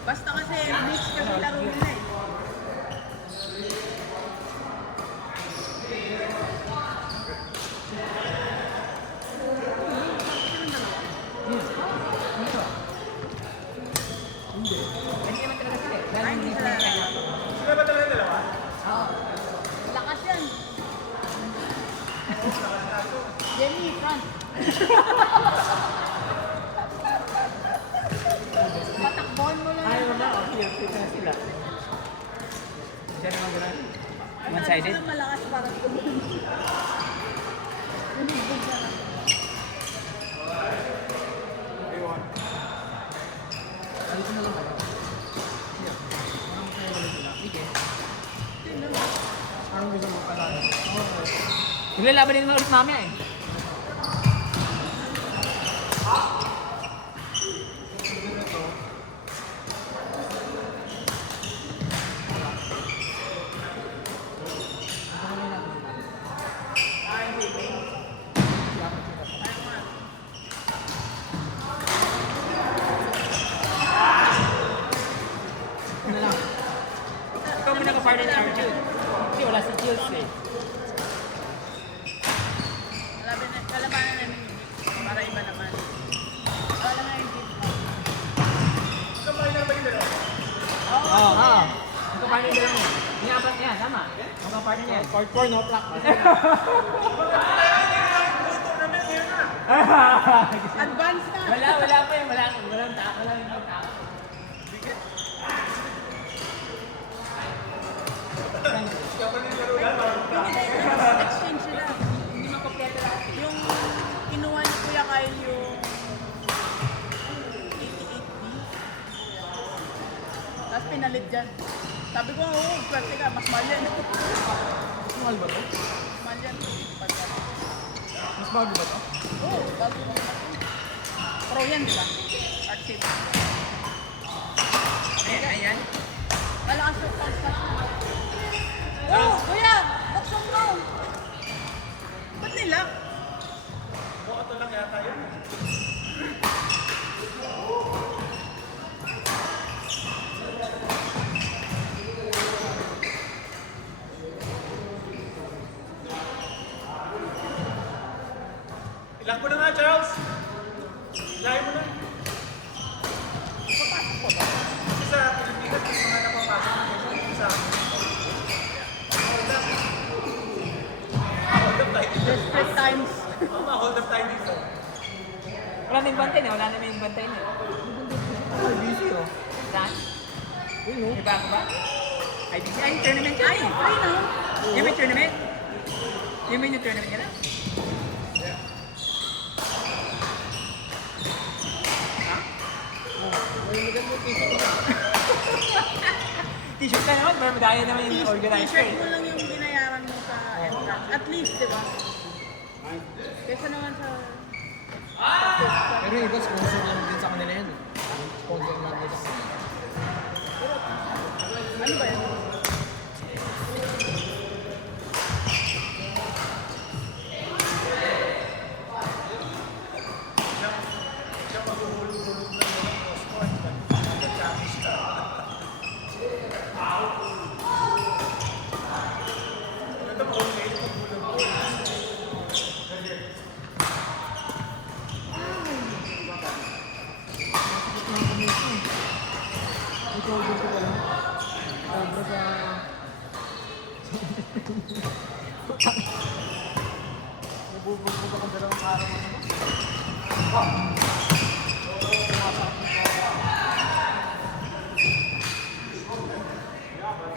Basta kasi mix kasi laro nila eh. Hindi naman talaga sila eh. Lalo Ay, yung hindi mix sila. na kaya. Sila ba talaga dalawa? Oo. Lakas yan. Jenny, front. Patakbon mo lang. Ayaw na, clear fit na sila. Siya naman gano'n. One-sided? Sila malakas parang tumunog. Tumunog siya. Ayun. Dito na lang kayo. Sige. Parang kayo ulit sila. Sige. Parang gusto mo pala. Naglalaban din ulit mamaya eh. Ano lang. Ikaw muna ka-partner ni Arjun. Kasi wala si Jills eh. Kalabanan namin yun. Para iba naman. Wala nga yung game. Ikaw ba yung dalawa? Oo. Oo. Magka-partner nila yun. Inaabot niya, tama. Magka-partner niya. Court 4, no practice. Advance na! Wala pa yun. Walang tao. Wala yung tao. Exchange sila. Hindi makompleto lahat. Yung kinuha ni Kuya Kyle yung 88B. Tapos pinalit dyan. Sabi ko, oo, swerte ka, mas mahal yan. Mahal ba to? Mahal yan. Mas bago ba to? Oo, bago mo na. Pro yan, di ba? Active. Ayan. Malakas yung pang-start. Oh, Kuya! Buksan mo! Ba't nila? Ito lang yata yun. Ilang ko na nga, Charles. Ilahin mo na. Papasok ko ba? Kasi sa Pilipinas, may mga napapasok na sa hold up tayo dito. Desperate times. Mama, hold up tayo dito. Wala na yung bantay na. Wala na yung bantay na. Ay, busy oh. Saan? Yun no. May bago ba? Ay, tournament ka Ay, na. free na. Yung may tournament? Yung may tournament ka na? May maganda t-shirt. T-shirt ka naman, pero madaya naman yung organizer. T-shirt mo lang yung binayaran mo sa entrance. At least, di ba? Kesa naman sa... Pero yung iba, sponsor lang din sa kanila yan. Sponsor lang din sa kanila. Ano ba yan? Nabubugbog ako dalawang araw mo naman.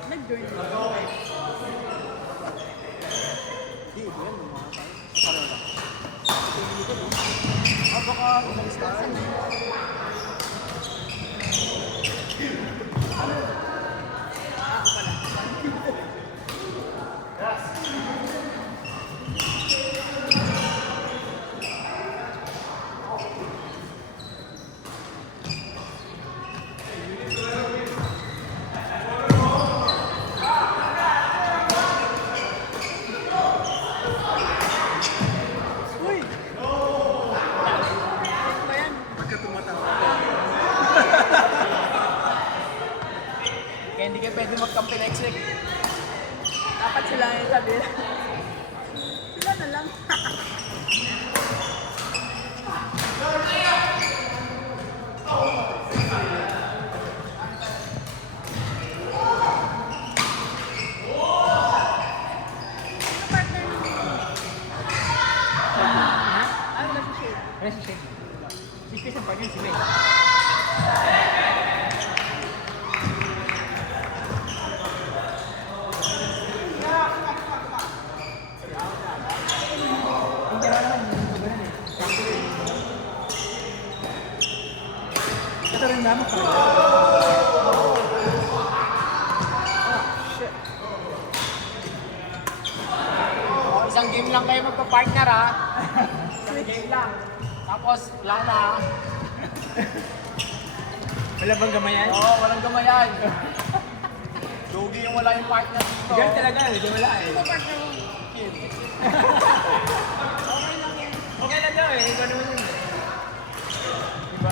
Nag-join mo. Hindi, ito yan. Mga tayo. Pareho lang. Baka umalis ka. Dapat sila yung sabi. Sila na lang. Sino partner mo? Ha? Ano ba si Shane? Ano si Shane? Si Chris ang partner si May. Hindi naman ganun eh. Ito rin naman pa. Isang game lang kayo magpa-partner ha. Isang game lang. Tapos, wala na. Wala bang gamayan? Oo, walang gamayan. Lugi yung wala yung partner dito. Ganun talaga, hindi wala eh. Sino partner mo? Okay lang daw eh, ikaw naman yun. Diba?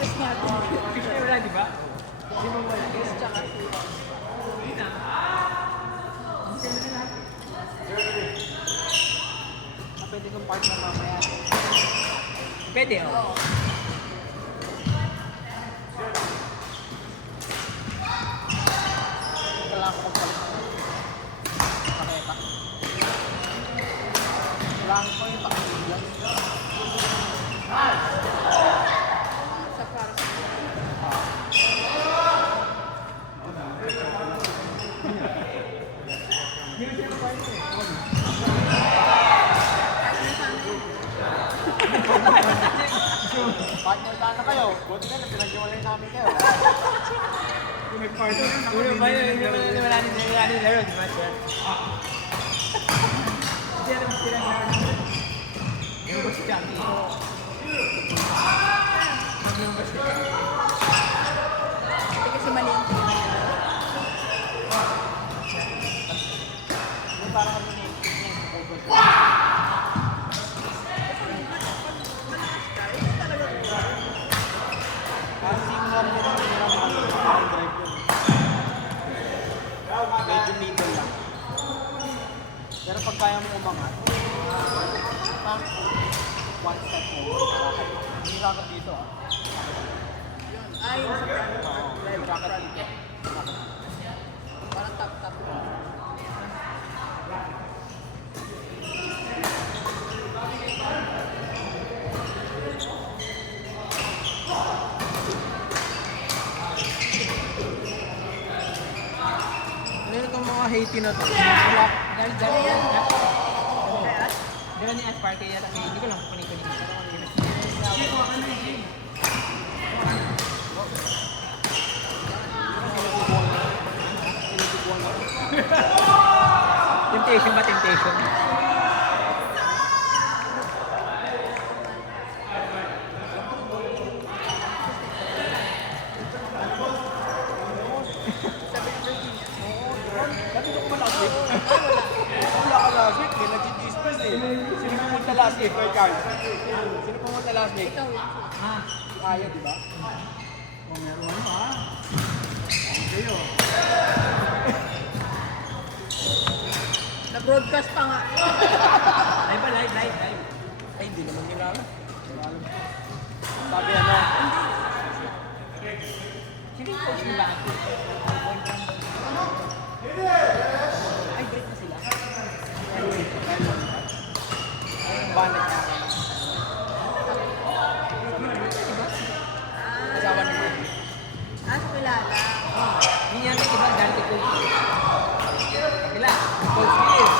Chris natin. Fish na wala, diba? Sino wala? Chris tsaka si... Pwede kong partner mamaya. Pwede oh. Oo. Wala ako magpalit. Paketa. Wala ko yung pakailan. Sa para sa... Partner sana yun. Partner sana kayo. Buti na, pinag-iwalay namin kayo. Ulo ba yun? Wala ni laro, diba? Hindi alam sila na yung boss Jackie. Yung boss Jackie. Hindi kasi mali yung tingin nila. Yung parang kami ni Parang similar mo kami nila mga drive yun. Medyo middle lang. Pero pag kaya mo umangat, parang one step mo. Hindi kakot dito ah. Yun. Ah, yung sa front. Hindi kakot dito. Parang tap-tap. Ano itong mga Haiti na to? Wala. Dahil yan. Kaya? Di ba ni Asparke yata? Hindi ko lang kunin-kunin. Temptation ba? Temptation? Sabi ng Virginia. Dati ko ba last week? Wala ka last week. May nag-discuss eh. Sino pumunta last week? Kay Carl. Sino pumunta last week? Ikaw yun. Ah. Si Aya, di ba? Oh, meron ano pa? Kayo. Na-broadcast pa nga. Live ba? Live. Ay, hindi naman nila alam. Sabi ano? Sino yung coach nila? Ay, break na sila. Ayun, banat niya. Kasama ni Mike. Ah, sa kilala. Hindi niya iba dahil kay coach. Kabila. Coach Willis.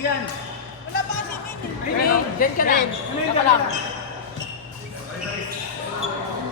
Wala pa kasi main eh. Diyan ka lang. Diyan ka lang.